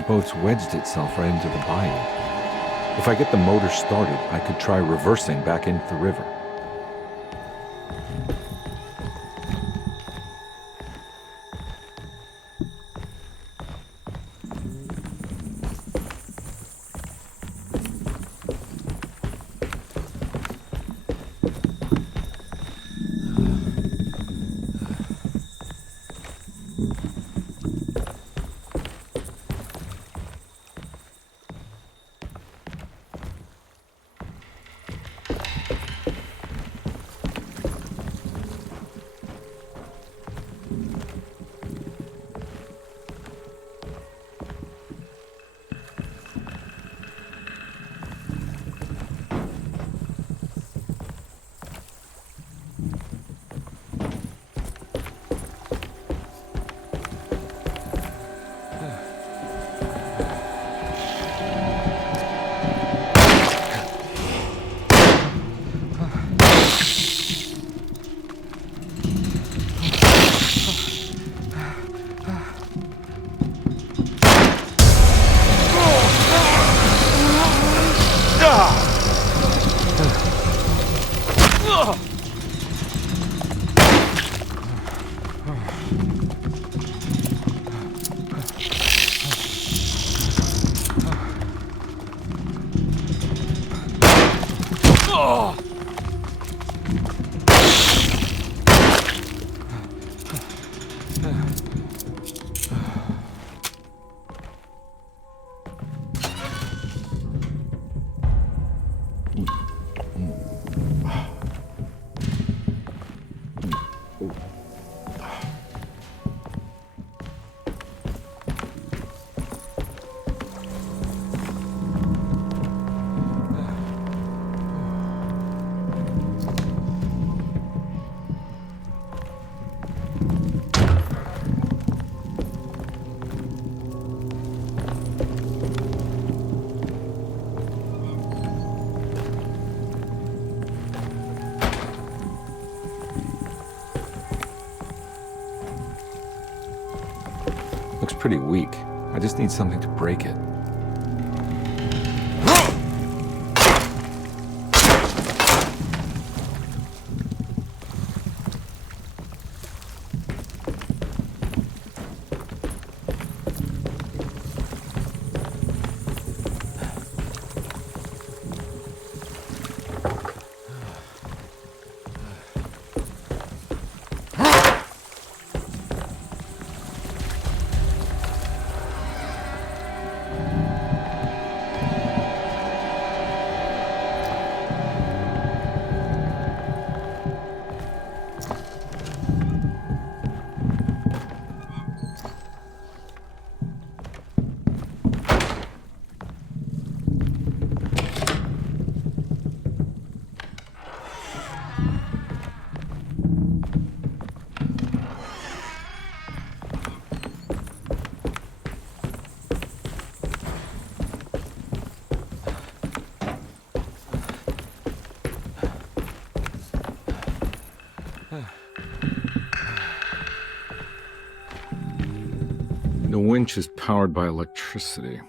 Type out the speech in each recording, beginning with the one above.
The boat's wedged itself right into the bayou. If I get the motor started, I could try reversing back into the river. Looks pretty weak. I just need something to break it. The winch is powered by electricity.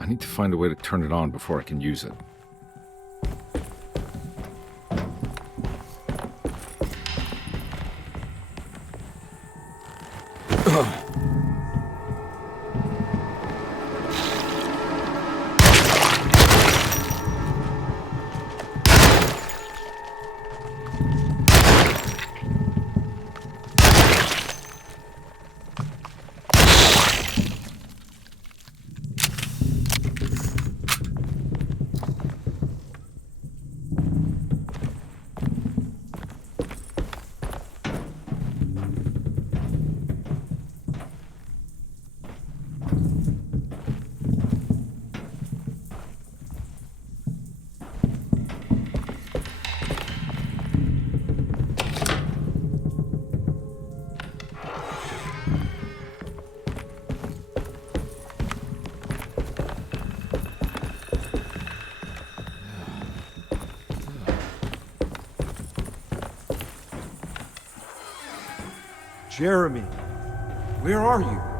I need to find a way to turn it on before I can use it. Jeremy, where are you?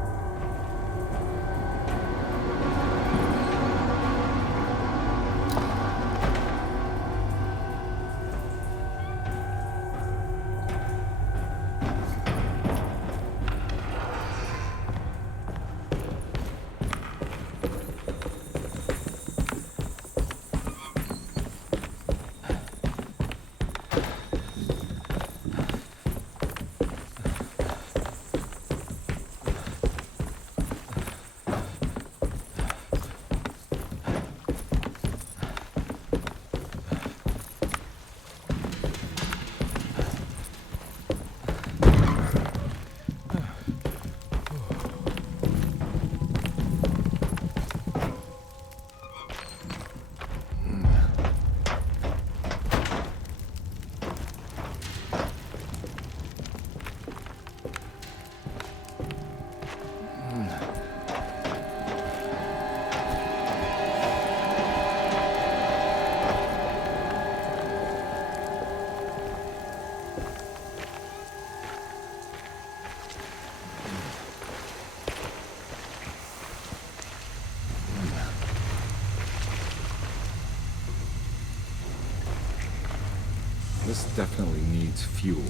This definitely needs fuel.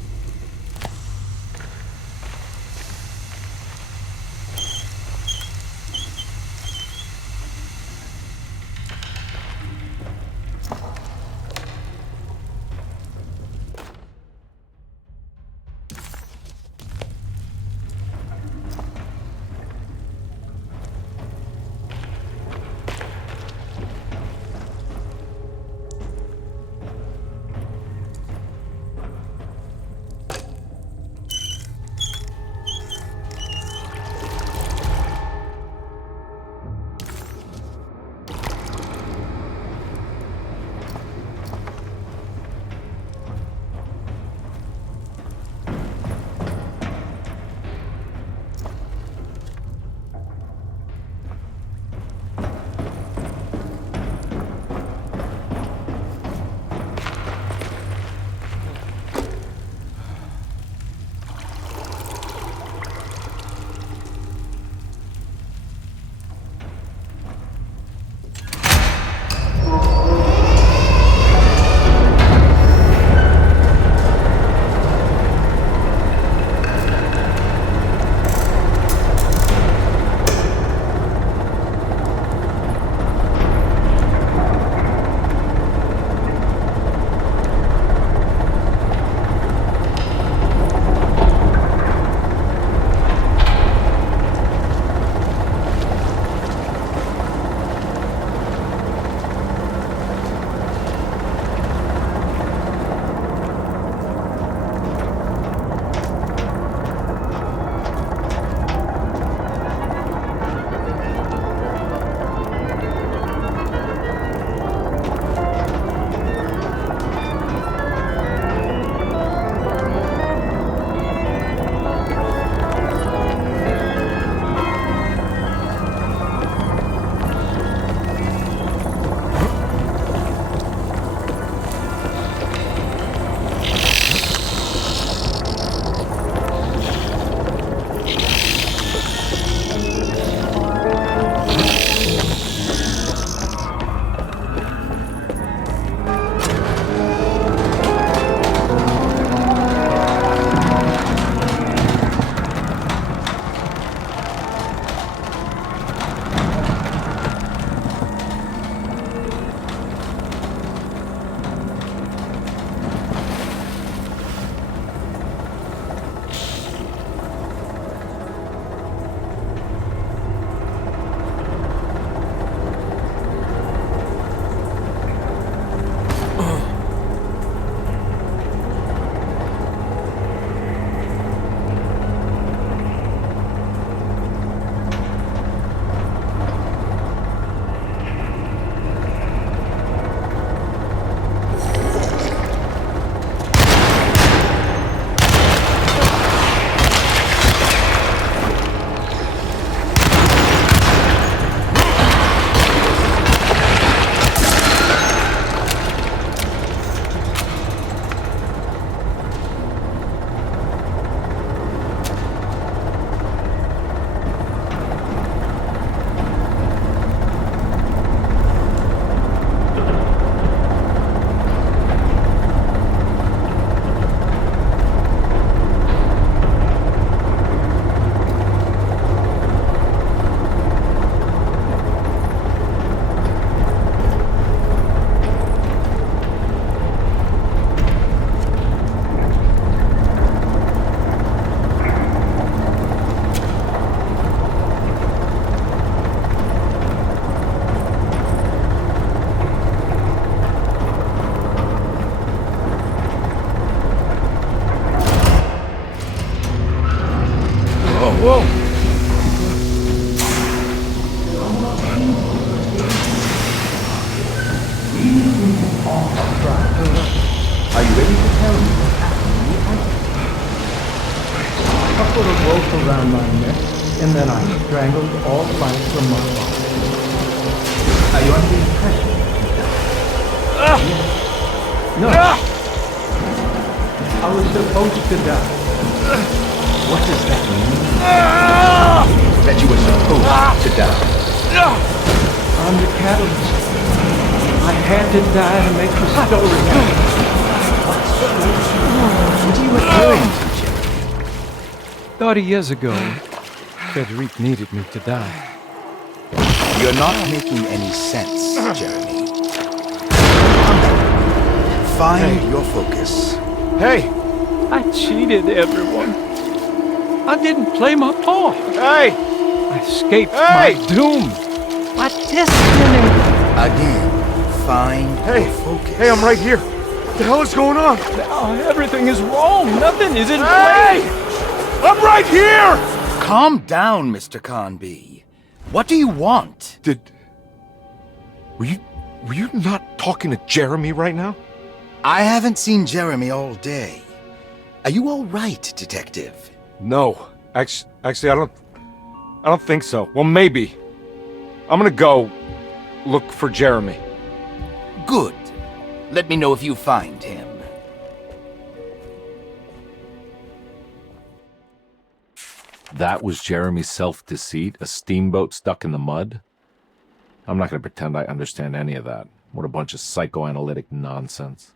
Whoa! Are you ready to tell me what happened in the attic? I put a rope around my neck, and then I strangled all life from my body. Are you under the impression that you died? No. I was supposed to die. What does that mean? That you were supposed to die. I'm the catalyst. I had to die to make the story happen. What are you referring to, Jeremy? 30 years ago, Frederic needed me to die. You're not making any sense, Jeremy. Find your focus. Hey! I cheated everyone. I didn't play my part. Hey! I escaped Hey! my doom. My destiny. Again, find Hey! your focus. Hey, I'm right here. What the hell is going on? Now everything is wrong. Nothing is in Hey! place. I'm right here! Calm down, Mr. Carnby. What do you want? Were you not talking to Jeremy right now? I haven't seen Jeremy all day. Are you all right, Detective? No. Actually, I don't think so. Well, maybe. I'm gonna go look for Jeremy. Good. Let me know if you find him. That was Jeremy's self-deceit? A steamboat stuck in the mud? I'm not gonna pretend I understand any of that. What a bunch of psychoanalytic nonsense.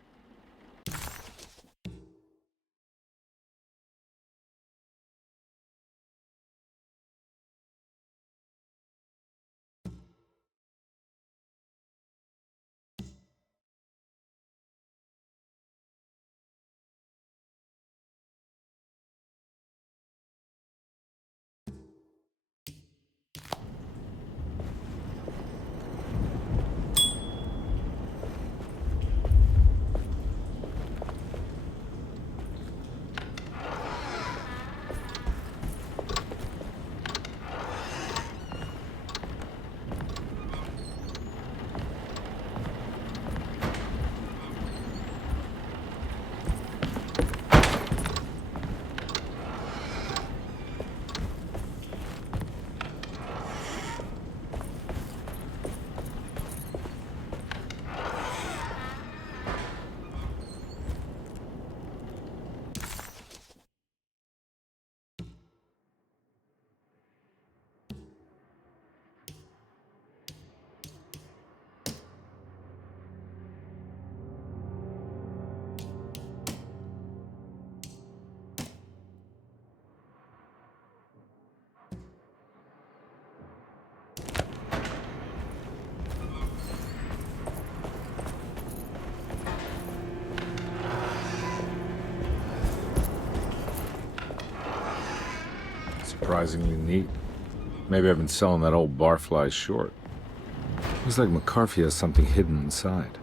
Surprisingly neat. Maybe I've been selling that old barfly short. Looks like McCarthy has something hidden inside.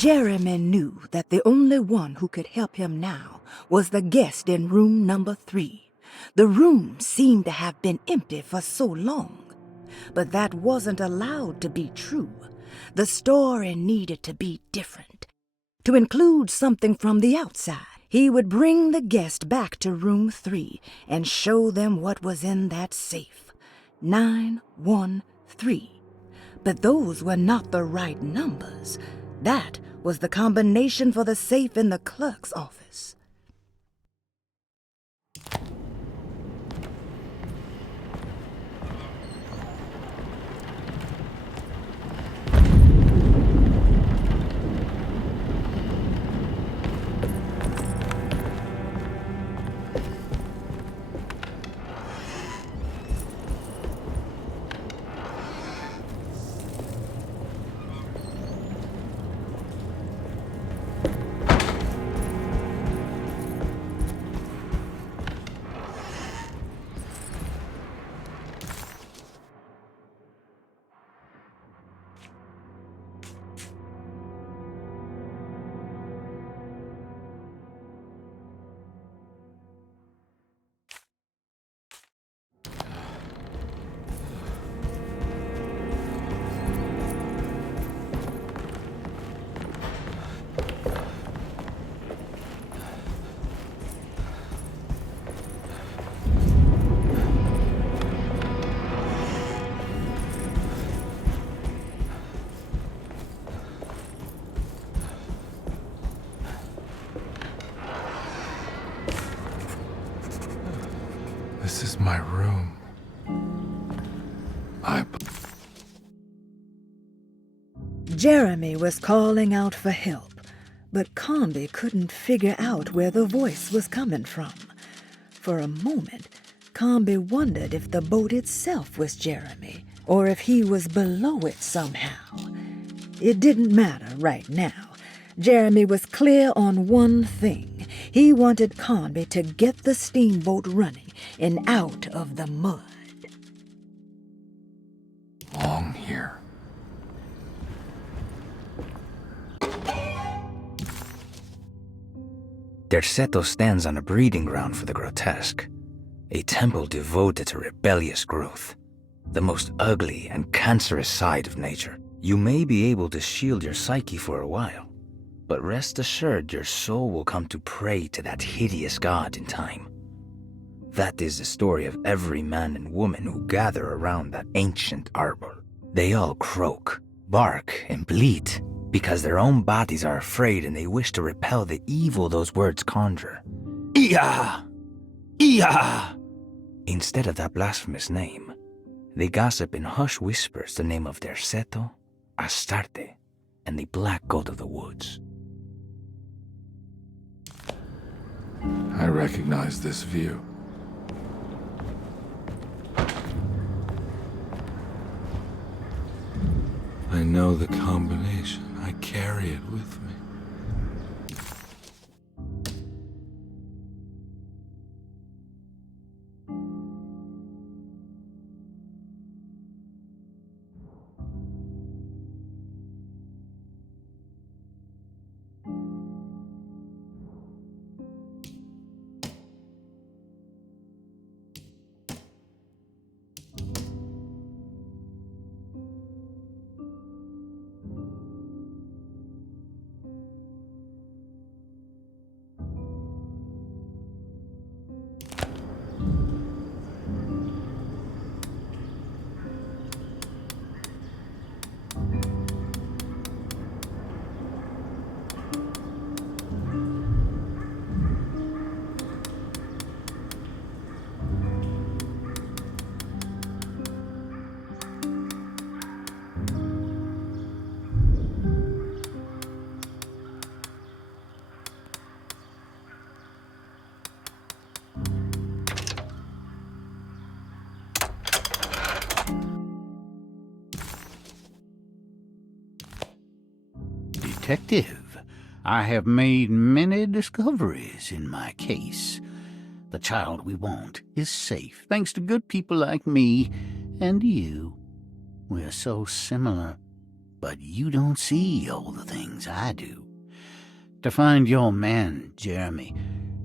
Jeremy knew that the only one who could help him now was the guest in room number 3. The room seemed to have been empty for so long. But that wasn't allowed to be true. The story needed to be different. To include something from the outside, he would bring the guest back to room 3 and show them what was in that safe. 913. But those were not the right numbers. That was the combination for the safe in the clerk's office. This is my room. Jeremy was calling out for help, but Carnby couldn't figure out where the voice was coming from. For a moment, Carnby wondered if the boat itself was Jeremy, or if he was below it somehow. It didn't matter right now. Jeremy was clear on one thing. He wanted Carnby to get the steamboat running and out of the mud. Long here. Derceto stands on a breeding ground for the grotesque, a temple devoted to rebellious growth, the most ugly and cancerous side of nature. You may be able to shield your psyche for a while, but rest assured your soul will come to pray to that hideous god in time. That is the story of every man and woman who gather around that ancient arbor. They all croak, bark, and bleat because their own bodies are afraid and they wish to repel the evil those words conjure. Ia! Ia! Instead of that blasphemous name, they gossip in hushed whispers the name of Derceto, Astarte, and the black goat of the woods. I recognize this view. I know the combination. I carry it with me. Detective, I have made many discoveries in my case. The child we want is safe, thanks to good people like me and you. We're so similar. but you don't see all the things I do. To find your man, Jeremy,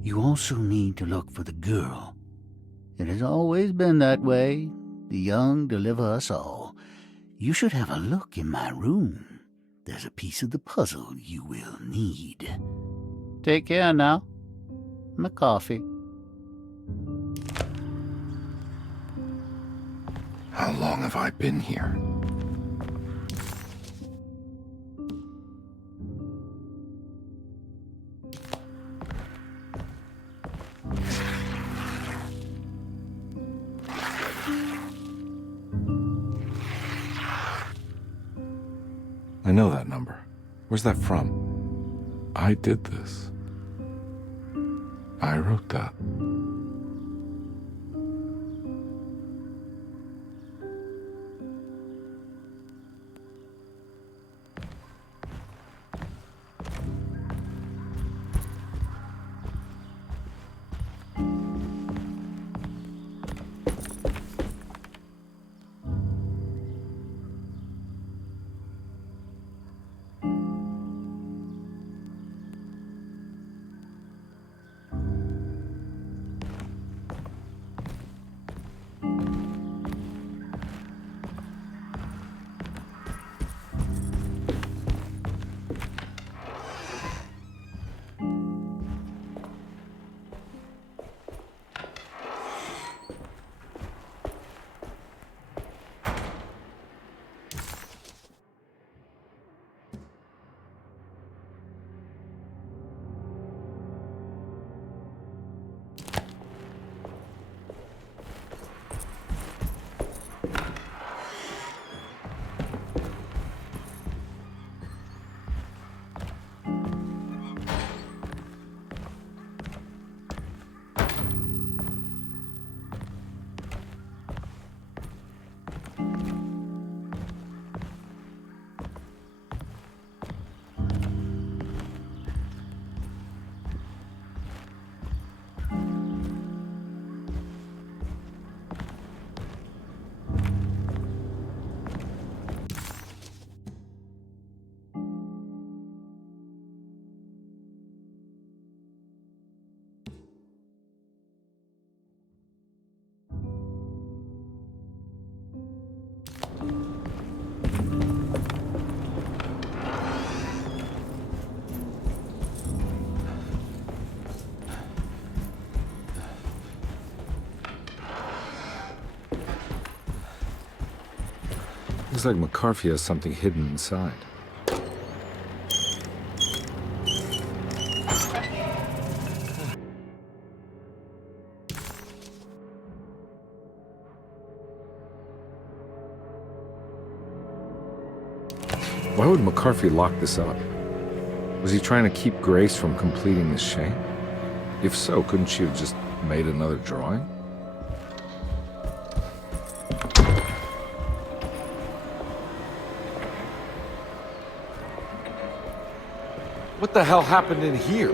you also need to look for the girl. It has always been that way. The young deliver us all. You should have a look in my room. There's a piece of the puzzle you will need. Take care now. My coffee. How long have I been here? I know that number. Where's that from? I did this. I wrote that. Looks like McCarthy has something hidden inside. Why would McCarthy lock this up? Was he trying to keep Grace from completing this shame? If so, couldn't she have just made another drawing? What the hell happened in here?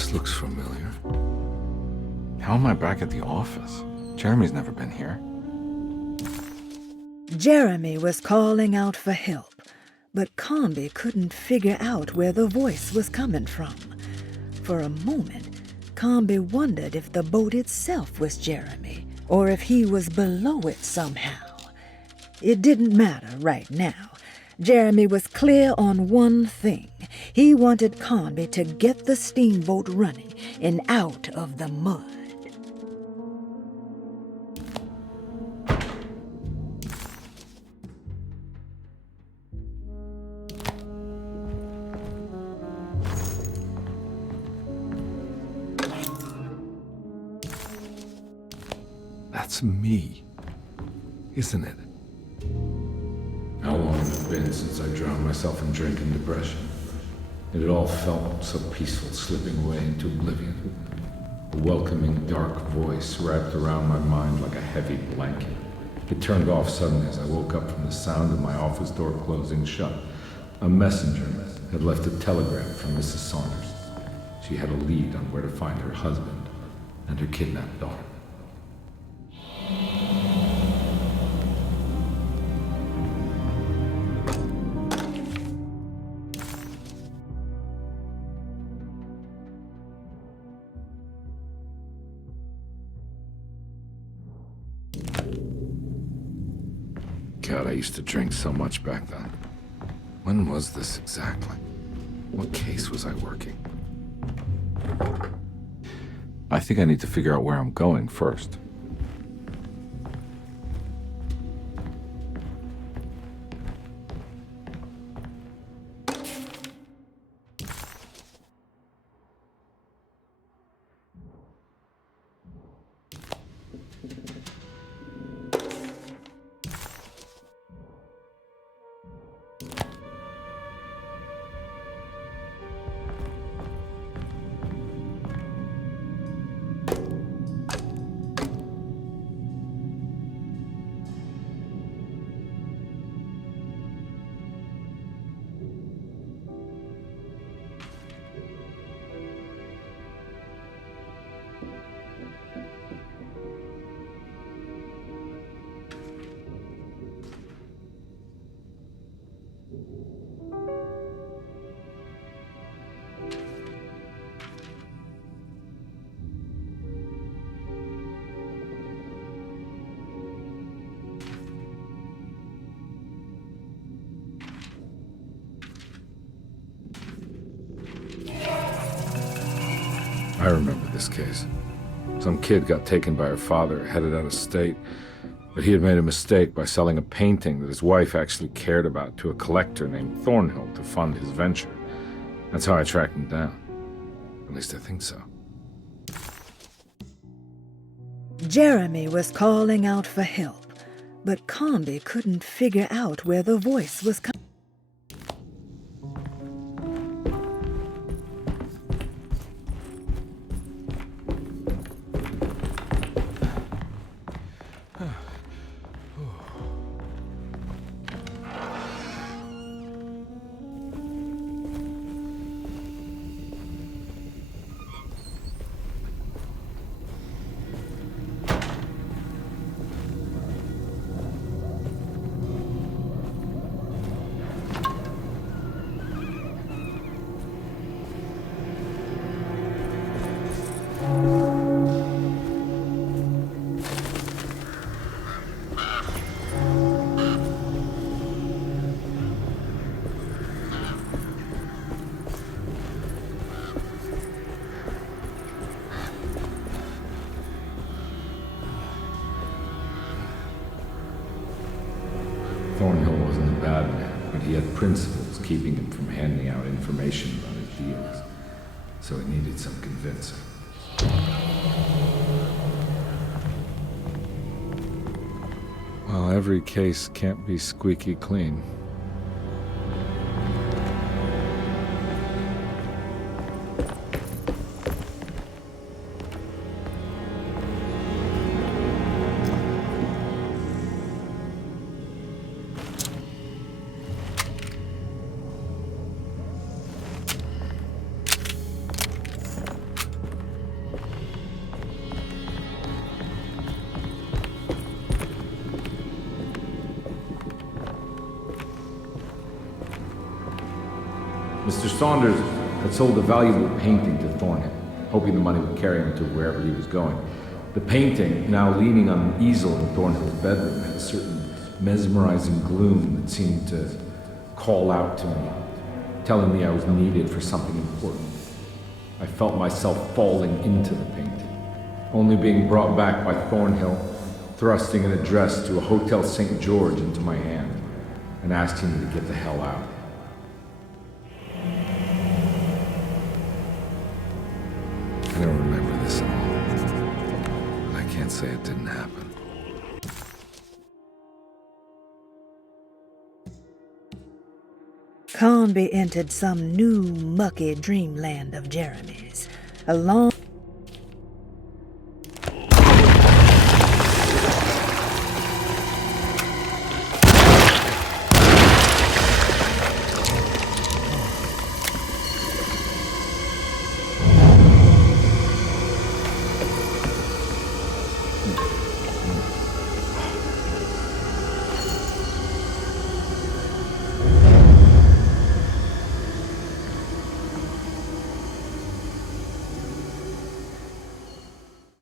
This looks familiar. How am I back at the office? Jeremy's never been here. Jeremy was calling out for help, but Carnby couldn't figure out where the voice was coming from. For a moment, Carnby wondered if the boat itself was Jeremy, or if he was below it somehow. It didn't matter right now. Jeremy was clear on one thing. He wanted Carnby to get the steamboat running and out of the mud. That's me, isn't it? How long has it been since I drowned myself in drink and depression? It had all felt so peaceful, slipping away into oblivion. A welcoming, dark voice wrapped around my mind like a heavy blanket. It turned off suddenly as I woke up from the sound of my office door closing shut. A messenger had left a telegram from Mrs. Saunders. She had a lead on where to find her husband and her kidnapped daughter. God, I used to drink so much back then. When was this exactly? What case was I working? I think I need to figure out where I'm going first. I remember this case. Some kid got taken by her father, headed out of state, but he had made a mistake by selling a painting that his wife actually cared about to a collector named Thornhill to fund his venture. That's how I tracked him down. At least I think so. Jeremy was calling out for help, but Carnby couldn't figure out where the voice was coming. Thornhill wasn't a bad man, but he had principles keeping him from handing out information about his deals. So it needed some convincing. Well, every case can't be squeaky clean. Mr. Saunders had sold a valuable painting to Thornhill, hoping the money would carry him to wherever he was going. The painting, now leaning on an easel in Thornhill's bedroom, had a certain mesmerizing gloom that seemed to call out to me, telling me I was needed for something important. I felt myself falling into the painting, only being brought back by Thornhill, thrusting an address to a Hotel St. George into my hand and asking me to get the hell out. I don't remember this at all, but I can't say it didn't happen. Carnby entered some new mucky dreamland of Jeremy's. A long